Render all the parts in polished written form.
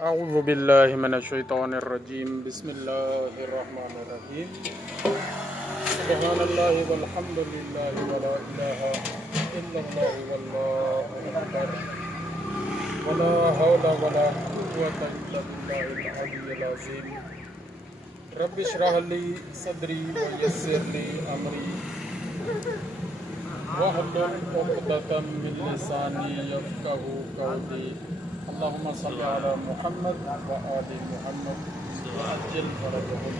अऊज़ु बिल्लाहि मिनश्शैतानिर्रजीम बिस्मिल्लाहिर्रहमानिर्रहीम सुब्हानल्लाहि वल्हम्दुलिल्लाहि वला इलाहा इल्लल्लाहु वल्लाहु अकबर वला हौला वला कुव्वता इल्ला बिल्लाहिल अलिय्यिल अज़ीम रब्बि इश्रह ली सदरी व यस्सिर ली अमरी वहलुल उक़दतम मिन लिसानी यफ़क़हू क़ौली अल्लाहुम्मा सल्लि अला मुहम्मद व आलि मुहम्मद वअज्जिल फ़रजहुम।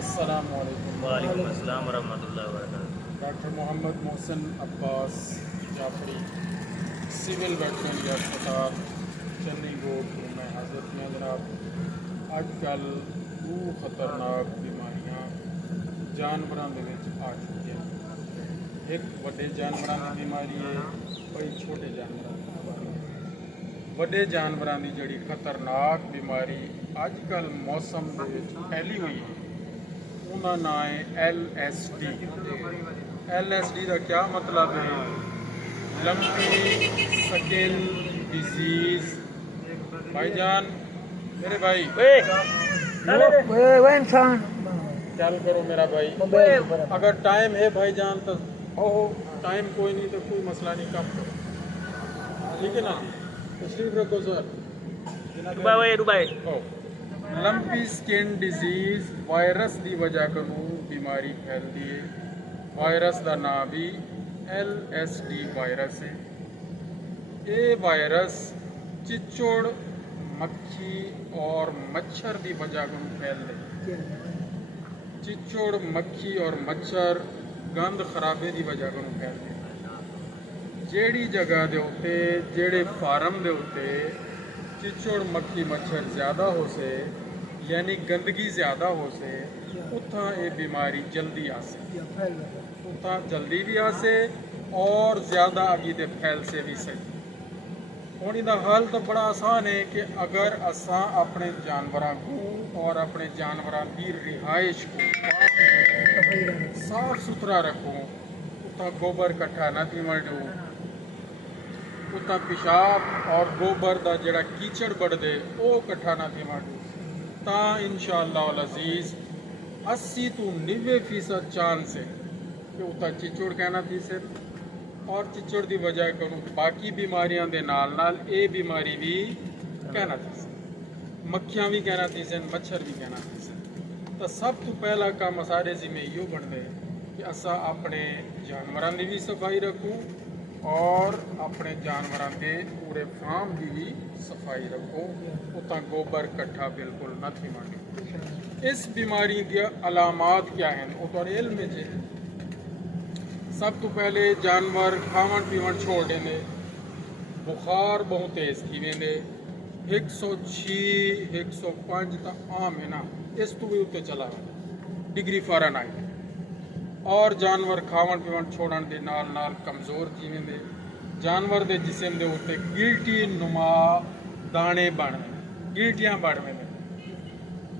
अस्सलामु अलैकुम। वालेकुम अस्सलाम वरहमतुल्लाहि वबरकातुहू। Doctor Mohammad Mohsin Abbas Jafri, civil veterinary अस्पताल चन्नी रोड में हाजिर हैं जनाब। अजकल दो खतरनाक बीमारियां जानवरों के आ चुकी हैं। एक वड्डे जानवरों की बीमारी है, कई छोटे जानवरों की बीमारी है। वड्डे जानवरों की जिहड़ी खतरनाक बीमारी अजकल मौसम दे विच फैली हुई है, उनका नाम है LSD। LSD का क्या मतलब है? Lumpy skin disease. भाईजान, मेरे भाई इंसान ख्याल करो मेरा भाई। अगर टाइम है भाईजान तो ओहो, टाइम कोई नहीं तो कोई मसला नहीं, कम करो, ठीक है ना? तशरीफ रखो sir. Dubai lumpy skin disease virus की वजह कनू बीमारी फैलती है। वायरस का नाम भी LSD वायरस है। ये वायरस चिचोड़, मक्खी और मच्छर की वजह कनू फैलते हैं। चिचोड़, मक्खी और मच्छर गंद खराबे की वजह कनू फैलते हैं। जेड़ी जगह के उत्ते, जेड़े फार्म के उत्ते चिचोड़, मक्खी, मच्छर ज़्यादा हो से, यानी गंदगी ज़्यादा हो से, उतना ये बीमारी जल्दी आ से, उतना जल्दी भी आ से और ज़्यादा अगी दे फैल से भी सही। हुण इहदा हल तो बड़ा आसान है कि अगर असां अपने जानवरों को और अपने जानवरों की रिहाइश को साफ सुथरा रखो, उतना गोबर इकट्ठा न थी वंडो, उतना पेशाब और गोबर का जड़ा कीचड़ बढ़दे वो इकट्ठा ना थी वंडो, ता इंशाअल्लाह अज़ीज़ 80 तो 90% चांस है कि उतना चिचड़ कहना थी से, और चिचड़ की वजह करूँ बाकी बीमारियां दे नाल नाल ये बीमारी भी कहना थी से, मक्खियां भी कहना थी से, मच्छर भी कहना थी से। तो सब तो पहला काम सारे जिम्मे यो बनते कि असा अपने जानवरों की भी सफाई रखूँ और अपने जानवरों के पूरे फार्म की भी सफाई रखो, उतना गोबर इकट्ठा बिल्कुल न थी मांगे। इस बीमारी की अलामात क्या हैं वो तो इल्म में है। सब तो पहले जानवर खावन पीवन छोड़ देंगे, बुखार बहुत तेज़ थी वेंदे, 106 105 तो आम है ना, इस तो भी उत्ते चला डिग्री फ़ारेनहाइट। और जानवर खावन पीवन छोड़न के नाल नाल कमज़ोर थी वेंदे। जानवर के जिसम के उत्ते गिल्टी नुमा दाने बन गिल्टियां बन वेंदे,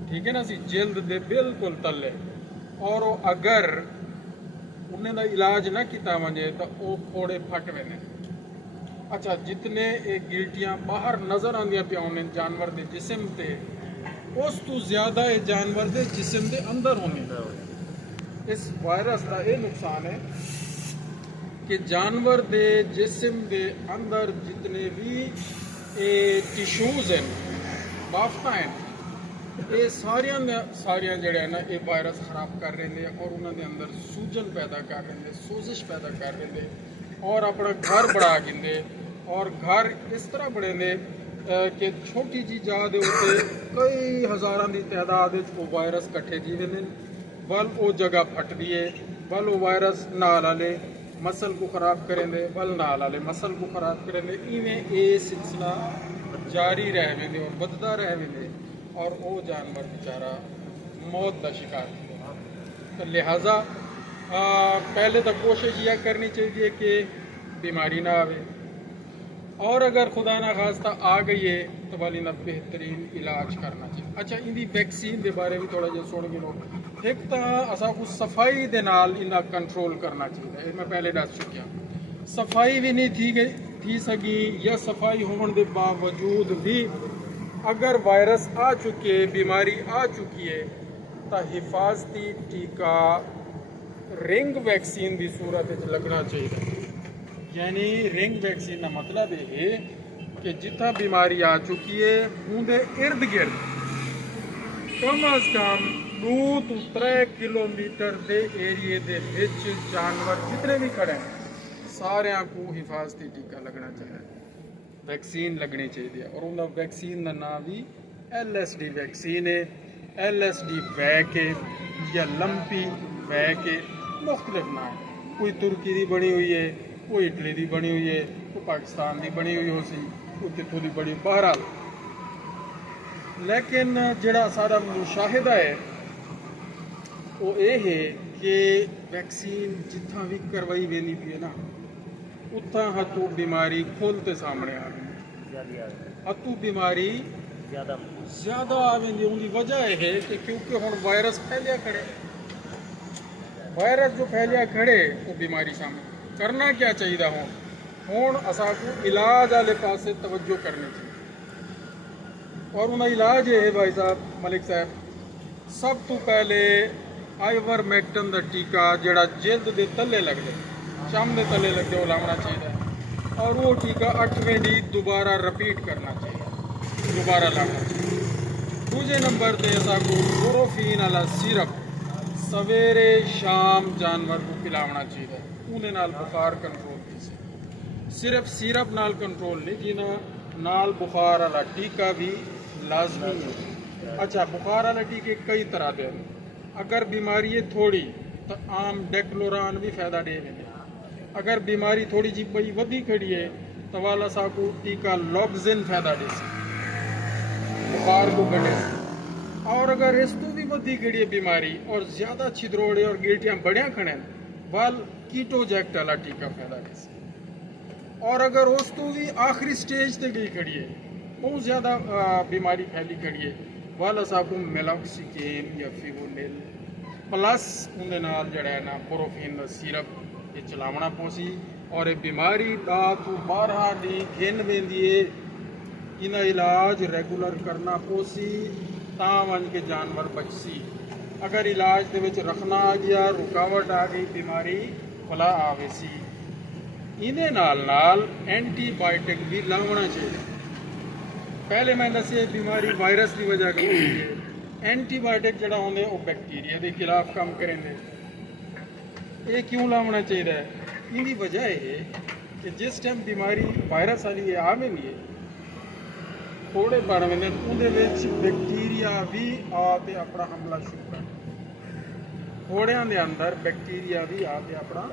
ठीक है ना सी, जिल्द दे बिल्कुल तले। और वो अगर उन्हें का इलाज ना किया वजे तो वो फोड़े फट वेंदे। अच्छा, जितने ये गिल्टियां बाहर नज़र आंदियां पिया उन्हें जानवर के जिसम से, उस तो ज़्यादा ये जानवर के जिसम के अंदर होने। इस वायरस का ये नुकसान है कि जानवर के जिसम के अंदर जितने भी टिश्यूज़ हैं, बाफ्ता हैं, ये सारिया जड़े ना ये वायरस खराब कर रहे हैं और उन्होंने अंदर सूजन पैदा कर रहे हैं, सोजिश पैदा कर रहे हैं और अपना घर बढ़ा गिंदे। और घर इस तरह बढ़े कि छोटी जी जगह के उत्ते कई हज़ारों की तादाद वो वायरस कट्ठे जी वेंदे, वल वो जगह फटदी है, वल वो वायरस नाल वाले मसल को खराब करेंगे, वल नाल वाले मसल को खराब करेंगे। इवें ये सिलसिला जारी रह वेंदे और बददा रह वेंदे और वो जानवर बेचारा मौत का शिकार हो। तो लिहाजा पहले तो कोशिश यह करनी चाहिए कि बीमारी ना आवे, और अगर खुदा ना खास्ता आ गई है तो वाली इनका बेहतरीन इलाज करना चाहिए। अच्छा, इनकी वैक्सीन के बारे में थोड़ा जिहा सुन गिनो। एक तो असा कुछ सफाई के नाल इन्हें कंट्रोल करना चाहिए, मैं पहले दस चुकिया। सफाई भी नहीं थी गई थी सकी या सफाई होने के बावजूद भी अगर वायरस आ चुके बीमारी आ चुकी है तो हिफाजती टीका रिंग वैक्सीन की सूरत च लगना चाहिए। यानी रिंग वैक्सीन का मतलब है कि जिथा बीमारी आ चुकी है उनके इर्द गिर्द कम अज कम 2 तो 3 किलोमीटर के एरिए के विच जानवर जितने भी खड़े हैं सारे को हिफाजती टीका लगना चाहिए, वैक्सीन लगनी चाहिए। और उन वैक्सीन का नाम भी LSD वैक्सीन है। LSD वैक है या लंपी वैक है, मुख्तलिफ नाम है। कोई तुर्की की बनी हुई है, कोई इटली की बनी हुई है, कोई पाकिस्तान की बनी हुई हो सी, कोई कितों की बनी। बहरहाल लेकिन जड़ा सारा मुशाहिदा है वो ये है कि वैक्सीन जिथा भी करवाई वेंदी पी है ना उतना हतू बीमारी खोलते सामने आ रही, हतू बीमारी ज़्यादा आ रही। उनकी वजह यह है कि क्योंकि हम वायरस फैलिया खड़े, वायरस जो फैलिया खड़े वो बीमारी सामने करना क्या चाहिए। हूँ असा को इलाज वाले पासे तवज्जो करनी चाहिए। और उनका इलाज ये है भाई साहब मलिक साहब, सब तो पहले आइवरमेक्टिन का टीका जड़ा जिल्द के तले लगते चम के तले लगते वो लाना चाहिए। और वो टीका 8वें डी दोबारा रिपीट करना चाहिए, दोबारा लाना चाहिए। दूजे नंबर पर असाको बोरोफिन वाला सिरप सवेरे शाम जानवर को पिलावना चाहिए। उन्हें नाल बुखार कंट्रोल की सिर्फ सिरप नाल कंट्रोल नहीं जिन्हें नाल बुखार वाला टीका भी लाजमी है। अच्छा, बुखार वाले टीके कई तरह के हैं। अगर बीमारी है थोड़ी तो आम डेक्लोरान भी फायदा दे देंगे। अगर बीमारी थोड़ी जी बई वधी खड़ी है तो वाला साकू टीका लॉक्सिन फायदा दे बुखार को घटे। और अगर इस तो भी वधी खड़ी है बीमारी और ज़्यादा छिद्रोड़े और गिल्टियाँ बढ़िया खड़े वाल कीटोजैक्ट वाला टीका फायदा दे। और अगर उस तो भी आखिरी स्टेज तक गई खड़ी है बहुत ज़्यादा बीमारी फैली खड़ी है वाला साकू मेलॉक्सिकेन या फिवोनिल प्लस उनके नाल जड़ा है ना बोरोफिन का सिरप ये चलावना पोसी। और ये बीमारी दा तो 12 दी घिन वेंदी है, इना इलाज रेगुलर करना पोसी ता वन के जानवर बचसी। अगर इलाज दे विच रखना आ गया रुकावट आ गई बीमारी फला आवेसी। इन्हें नाल नाल एंटीबायोटिक भी लावना चाहिए। पहले मैं दसे बीमारी वायरस की वजह कर होती है, एंटीबायोटिक जड़ा होंगे वो बैक्टीरिया के खिलाफ काम करेंगे। ये क्यों लावना चाहिए? इनकी वजह है कि जिस टाइम बीमारी वायरस वाली है आ वेंदी है थोड़े बन वेंदे उहदे विच बैक्टीरिया भी आके अपना हमला शुरू कर थोड़ियां दे अंदर बैक्टीरिया भी आके अपना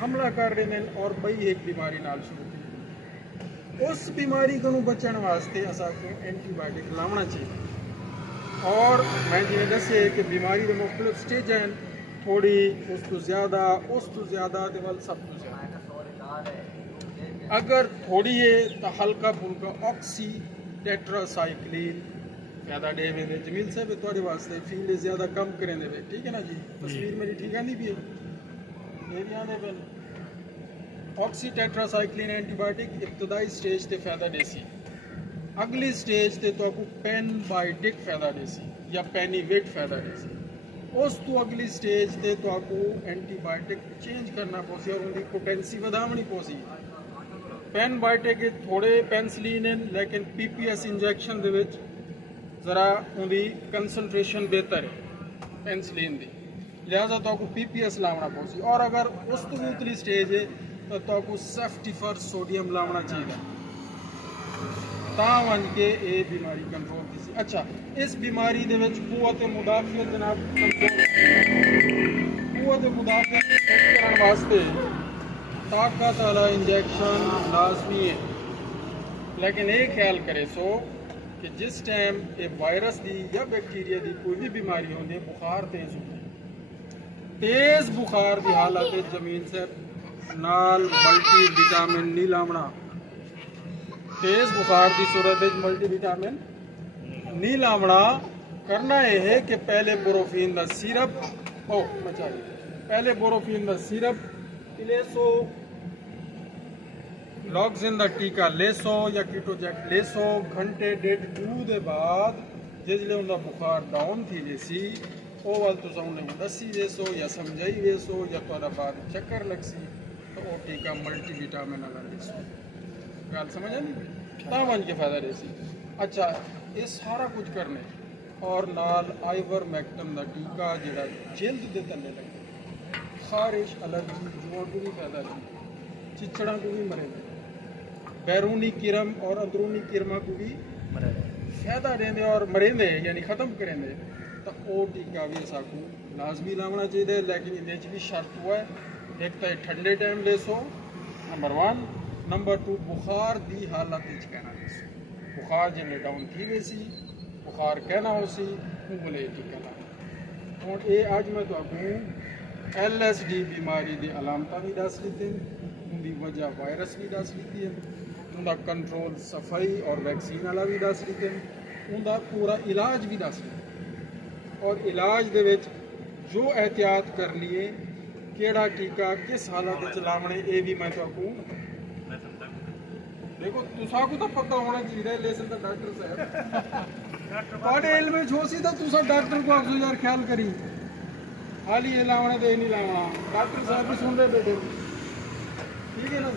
हमला कर रहे हैं और बई एक बीमारी नाल शुरू की। उस बीमारी को बचने वास्ते असाको एंटीबायोटिक लावना चाहिए। और मैं जिवें दसे कि बीमारी के मुख्तलिफ स्टेज हैं, थोड़ी उस तो ज़्यादा ते वाल सब तो ज़्यादा। अगर थोड़ी है तो हल्का फुल्का ऑक्सी टेट्रासाइक्लिन फ़ायदा दे वेंदे। जमील साहब थोड़े वास्ते फील्ड ज़्यादा कम करें दे, ठीक है ना जी? तस्वीर मेरी ठीक आती भी है मेरी आने पे ऑक्सी टेट्रासाइक्लिन एंटीबायोटिक इब्तदाई स्टेज ते फ़ायदा देसी। अगली स्टेज ते तो आपको पेनबायोटिक फ़ायदा देसी या पेनीवेट फ़ायदा देसी। उस तो अगली स्टेज ते तो आपको एंटीबायोटिक चेंज करना पोसी और उनकी पोटेंसी बढ़ावनी पोसी। पेनबायोटिक थोड़े पेंसिलिन है लेकिन PPS इंजैक्शन दे विच ज़रा उनकी कंसनट्रेशन बेहतर है पेंसिलिन की, लिहाजा तो आपको PPS लावना पोसी। और अगर उस तो भी उतली स्टेज है तो आपको सेफ्टिफर सोडियम लावना चाहिए ता वन के ये बीमारी कंट्रोल की। अच्छा, इस बीमारी दे विच कुव्वत मुदाफ़ियत जनाब कुव्वत मुदाफ़ियत करने वास्ते ताकत वाला इंजैक्शन लाजमी है। लेकिन ये ख्याल करे सो कि जिस टाइम ये वायरस की या बैक्टीरिया की कोई भी बीमारी होती है बुखार तेज़ होता है, तेज़ बुखार की हालत है जमीन से नाल मल्टी विटामिन नहीं लावना। तेज़ बुखार की सूरत मल्टी विटामिन नहीं लावना। करना यह है कि पहले बोरोफिन का सिरप पहले बोरोफिन का सिरप पिले सो लॉक्सिन का टीका लेसो या कीटोजैक लेसो घंटे डेढ़ दू दे बाद जिसले उनका बुखार डाउन थी जैसी वो वाल तुसा उन्हें दसी वेसो या समझाई वेसो या थोड़ा बाद चक्कर लगसी तो वो टीका मल्टी विटामिन वाला लेसो गल समझ नहीं ता बन के फायदा रहसी। अच्छा ये सारा कुछ करने और नाल आइवर मैक्टम का टीका जिहड़ा जिल्द दे तले लगे खारिश एलर्जी जुआ को भी फायदा नहीं चिचड़ा को भी मरे बैरूनी किरम और अंदरूनी किरमा को भी फायदा देंदे और मरेंदे यानी ख़त्म करेंदे तो वो टीका भी साकू लाजमी लाना चाहिए लेकिन ये भी शर्त हुआ है एक तो ठंडे टाइम ले सो नंबर 1 नंबर 2 बुखार दी हालत कहना लेसो बुखार जिन्हें डाउन थी वैसी बुखार कहना हो सी वो बोले टीका लाना और ये अज मैं तो LSD बीमारी की अलामत भी दस दी उनकी वजह वायरस भी दस दी है उनका कंट्रोल सफाई और वैक्सीन वाला भी दस दी उनका पूरा इलाज भी दस दी और इलाज दे विच जो एहतियात करनी है केड़ा टीका किस हालत में लाने ये भी मैं तो देखो तुसा को तो पता होना चाहिए लेसन तो डॉक्टर साहब थोड़े इल्म में छोसी तो तुसा डॉक्टर को अफसो यार ख्याल करी खाली ये लावना तो ये नहीं लावना डॉक्टर साहब भी सुन रहे बेटे ठीक है ना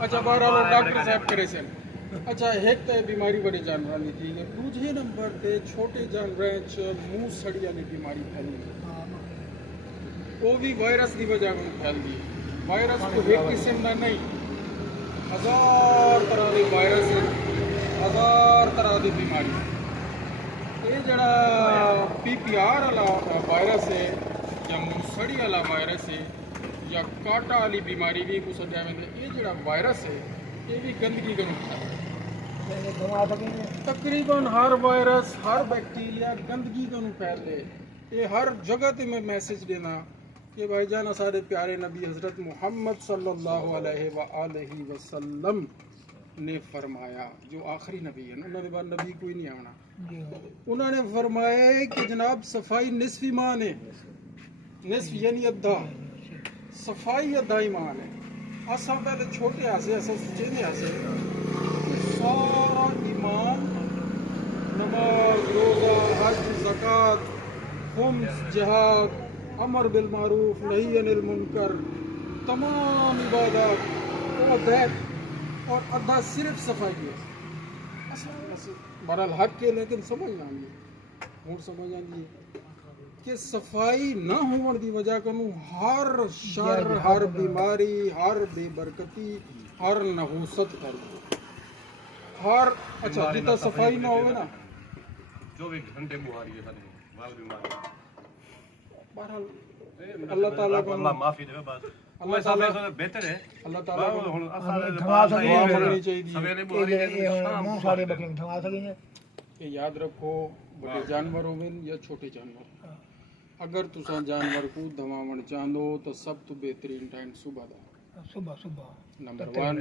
अच्छा बहरहाल डॉक्टर साहब करे से अच्छा एक तो बीमारी बड़ी जानवर वाली थी दूसरे नंबर पे छोटे जानवर मुंह सड़ी वाली बीमारी फैली वो भी वायरस की वजह से फैलती है वायरस को एक किस्म का नहीं हजार तरह के वायरस हजार तरह की बीमारी ये जड़ा PPR वाला वायरस है या मूसड़ी वाला वायरस है या काटा वाली बीमारी भी कुछ ये जड़ा वायरस है ये भी गंदगी का नुकसान तकरीबन हर वायरस हर बैक्टीरिया गंदगी का फैलते ये हर जगह ते मैं मैसेज देना कि भाईजान सारे प्यारे नबी हज़रत मोहम्मद सल्लल्लाहु अलैहि वसल्लम ने फरमाया जो आखिरी नबी है उन्होंने बाद नबी कोई नहीं आना उन्होंने फरमाया कि जनाब सफाई निस्फ ईमान है निस्फ यानी अद्धा सफाई अद्धा ईमान है असल पहले छोटे हासे असल सोचेंगे हासे सारा ईमान नमाज रोज़ा हज ज़कात खुम्स जिहाद अमर बिल मारूफ नही अनिल मुनकर तमाम इबादत वो बैठ और अद्धा सिर्फ सफाई है बहरहाल हक के लेकिन समझ ना आनी और समझ आनी कि सफाई ना होने की वजह कनु हर शर हर बीमारी हर बेबरकती हर नहुसत कर हर अच्छा जितना सफाई ना होवे ना जो भी घंटे बुहारी है सारे बाल बीमारी बहरहाल अल्लाह ताला को अल्लाह माफी देवे बस अल्लाह ताला बेहतर है अल्लाह ताला को ਹੁਣ दुआ करनी चाहिए सवेरे बुहारी मुंह सारे बकरियां थमा सकेंगे ये याद रखो बड़े जानवर होवे या छोटे जानवर अगर तुसा जानवर को दवावण चाहंदो तो सब तो बेहतरीन टाइम सुबह दा सुबह सुबह नंबर 1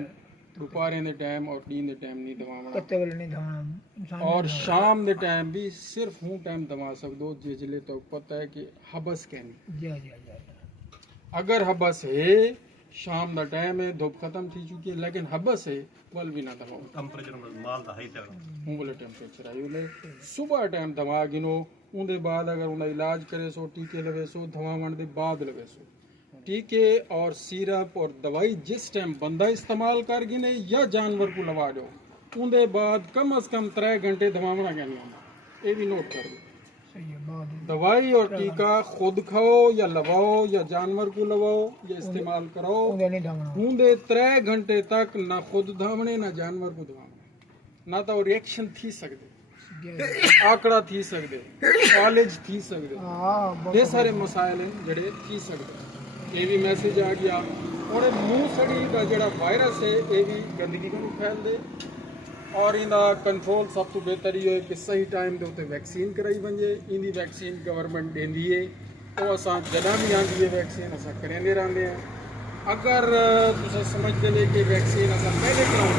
दोपहर के टाइम और दिन के टाइम नहीं दवावना कत्ते वेले नहीं दवाना इंसान और शाम के टाइम भी सिर्फ हूँ टाइम दवा सकदो जिसले तो पता है कि हबस कहनी जी जी जी अगर हबस है शाम का टाइम है धूप खत्म थी चुकी है लेकिन हबस है वल भी ना दवाओ टेंपरेचर माल दा हाई चल हूँ बोले टेम्परेचर आई बोले सुबह टाइम दवा गिनो उनके बाद अगर उनका इलाज करे सो टीके लगे सो दवावण के बाद लगे सो टीके और सिरप और दवाई जिस टाइम बंदा इस्तेमाल कर गिने या जानवर को लवा दो उनके बाद कम अज कम 3 घंटे दवावना क्या नहीं होना ये भी नोट कर दो सही है बहुत दवाई और टीका खुद खाओ या लवाओ या जानवर को लवाओ या इस्तेमाल कराओ उन्हें नहीं दवाना बूंदे 3 घंटे तक ना खुद धावने ना जानवर को धावने ना तो रिएक्शन थी सकते आंकड़ा थी सकते कॉलेज थी सकते हां ये सारे मसाइल हैं जड़े थी सकते ये भी मैसेज आ गया और मुंह सड़ी का जड़ा वायरस है ये भी गंदगी को फैल दे और इनका कंट्रोल सब तो बेहतर ही है कि सही टाइम के उत्ते वैक्सीन कराई वजे इनकी वैक्सीन गवर्नमेंट देंदी है तो अस जदा भी आती है वैक्सीन अस करेंदे रहते हैं अगर तुम समझते ले कि वैक्सीन अस पहले कराओ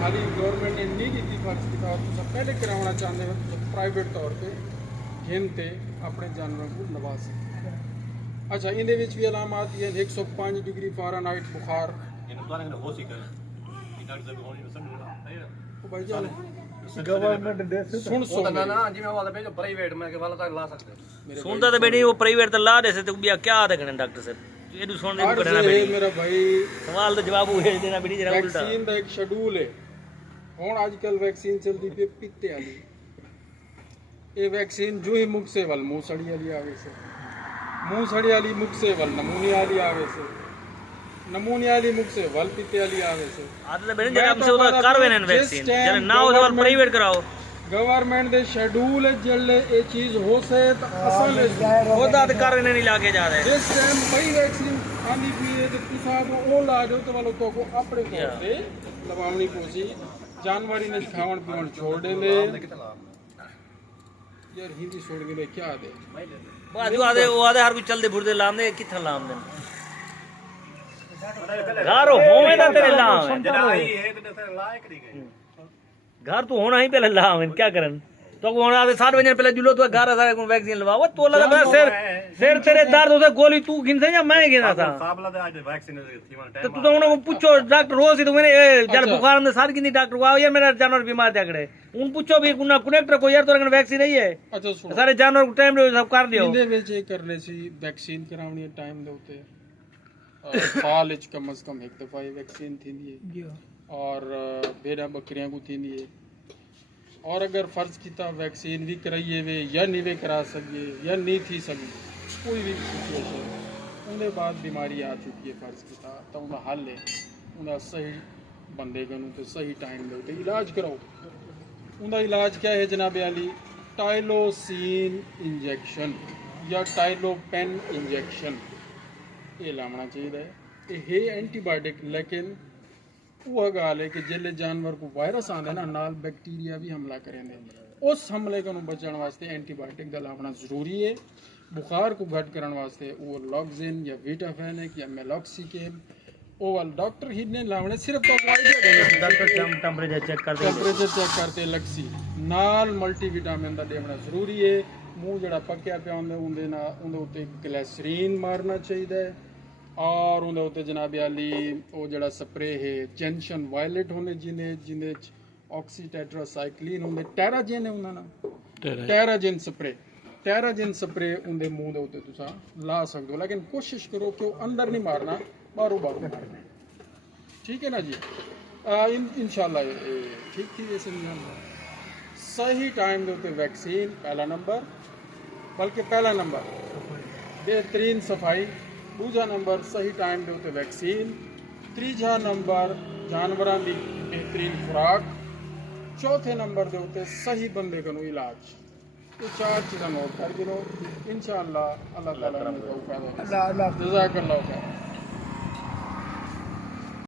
खाली गवर्नमेंट ने नहीं दी फर्ज की तौर तुम पहले कराना चाहते हो तो प्राइवेट तौर पर घिन ते अपने जानवर को लवा सकते ਅੱਛਾ ਇਹਦੇ ਵਿੱਚ ਵੀ ਅਲਾਮਾਤ ਇਹ 105 ਡਿਗਰੀ ਫਾਰਨਹਾਈਟ ਬੁਖਾਰ ਇਹਨੂੰ ਤਾਂ ਇਹਨਾਂ ਹੋ ਸੀ ਕਰ ਇਹ ਡਾਕਟਰ ਸਾਹਿਬ ਹੋਣੀ ਸਮਝਣਾ ਉਹ ਭਾਈ ਜਾਨ गवर्नमेंट देश ਸੁਣ ਉਹ ਤਾਂ ਸੁਣ ਨਾ ਜਿਵੇਂ ਵਾਲਾ ਭੇਜੋ ਪ੍ਰਾਈਵੇਟ ਮੈਂ ਕਿ ਵਾਲਾ ਤਾਂ ਲਾ ਸਕਦੇ सुनता तो बेटी वो प्राइवेट तो ला दे से तो बिया क्या देखने डॉक्टर साहब ये सुन दे करना ਇਹ बेटी ਮੇਰਾ ਭਾਈ सवाल तो जवाब भेज देना बेटी जरा उल्टा ਵੈਕਸੀਨ ਦਾ ਇੱਕ ਸ਼ਡਿਊਲ ਹੈ ਹੁਣ ਅੱਜ ਕੱਲ ਵੈਕਸੀਨ ਚਲਦੀ ਪਈ ਪਿੱਤੇ ਵਾਲੀ ਇਹ ਵੈਕਸੀਨ ਜੋ ਹੀ ਮੁਖ ਸੇ ਵੱਲ ਮੂੰਹ ਸੜੀ ਵਾਲੀ ਆਵੇ ਸੇ ਮੂੰਹ ਸੜੀ ਵਾਲੀ ਮੁਖ ਸੇ ਵੱਲ ਨਮੂਨੀਆ ਵਾਲੀ ਆਵੇ ਸੇ नमूनिया वाली मुख से वल पीते वाली आवे से आते तो बेटी जरा हमसे उधर करवे ना वैक्सीन जरा ना हो तो प्राइवेट कराओ गवर्नमेंट दे शेड्यूल जल्ले ये चीज हो से तो असल होता तो करवे नहीं लाके जा रहे जिस टाइम पई वैक्सीन आनी पी है तो तुसा को ओ ला दो तो वालो तो को अपने तौर से लवावनी पोसी जानवरी ने खावन पीवन छोड़ देंदे यार हिंदी छोड़ के क्या दे बाजू आधे वो आधे हर कोई चलदे फिरदे लाम दे किथे लाम दे घर होवे ना तेरे लाम ਜਿਹੜਾ ਆਈ ਇਹ ਤੇ ਫਿਰ ਲਾ ਇੱਕ ਦੀ ਗਈ घर तो होना ही पहले लाम क्या करन तो होना आधे 7 बजे पहले जुलो तो 11 सारे को वैक्सीन लवाओ तो लगा मेरा सिर तेरे दर्द होता गोली तू गिनसे या मैं गिना था ਸਾਬਲਾ ਦੇ ਅੱਜ ਵੈਕਸੀਨ ਦੀ तो टाइम तू तो उन्हें पूछो डॉक्टर रोज ही तो मैंने जल बुखार में सारी गिनी डॉक्टर को आओ यार मेरा जानवर बीमार जागड़े उन पूछो भी कुना कनेक्टर को यार तो वैक्सीन नहीं है अच्छा सुनो सारे जानवर को टाइम सब कर लियो ਇਹਦੇ ਵਿੱਚ ਇਹ ਕਰਨੇ ਸੀ ਵੈਕਸੀਨ ਕਰਾਉਣੀ ਟਾਈਮ ਦੇ ਉੱਤੇ ਸਾਲ ਵਿੱਚ ਕਮ ਸੇ ਕਮ ਇੱਕ ਦਫਾ ਇਹ ਵੈਕਸੀਨ ਥੀਂਦੀ ਹੈ जी और भेड़ा बकरियां को थी नहीं और अगर फ़र्ज़ किया वैक्सीन भी कराइए वे या नहीं वे करा सकिए या नहीं थी सकी कोई भी सिचुएशन उनके बाद बीमारी आ चुकी है फ़र्ज़ किया तो उनका हल है उनका सही बंदे को तो सही टाइम दे इलाज कराओ उनका इलाज क्या है जनाब अली टाइलोसिन इंजैक्शन या टाइलोपेन इंजैक्शन ये लाना चाहिए ये एंटीबायोटिक लेकिन वो गल है कि जिले जानवर को वायरस आंदा ना नाल बैक्टीरिया भी हमला करेंगे उस हमले को बचने वास्ते एंटीबायोटिक का लाना जरूरी है बुखार को घट करने वास्ते वो लॉक्सिन या विटाफेनिक या मेलॉक्सिकेम वो वाल डॉक्टर ही ने लावने सिर्फ तो डॉक्टर टेंपरेचर चेक कर टेंपरेचर चेक करते लक्सी नाल मल्टीविटामिन का देना जरूरी है मूँह जड़ा पक्या पिया उनके उत्ते ग्लिसरीन मारना चाहिए और उनके उत्ते जनाब अली वो जड़ा स्प्रे है जेंशन वायलेट होंगे जिन्हें ऑक्सीटेट्रासाइक्लिन होंगे टेराजिन है उन्होंने टेराजिन स्प्रे उनके मूँह के उत्ते तुसा ला सकते हो लेकिन कोशिश करो कि वो अंदर नहीं मारना बाहरों मारना ठीक है ना जी इंशाल्लाह ठीक थी वैसे सही टाइम के उत्ते वैक्सीन पहला नंबर बल्कि पहला नंबर बेहतरीन सफाई दूजा नंबर सही टाइम के उत्ते वैक्सीन तीजा नंबर जानवरों की बेहतरीन खुराक चौथे नंबर के उत्ते सही बंदे को इलाज ये 4 चीज़ें नोट कर गिनो इंशाअल्लाह अल्लाह ताला ने तौफीक दे अल्लाह जज़ाकल्लाह खैर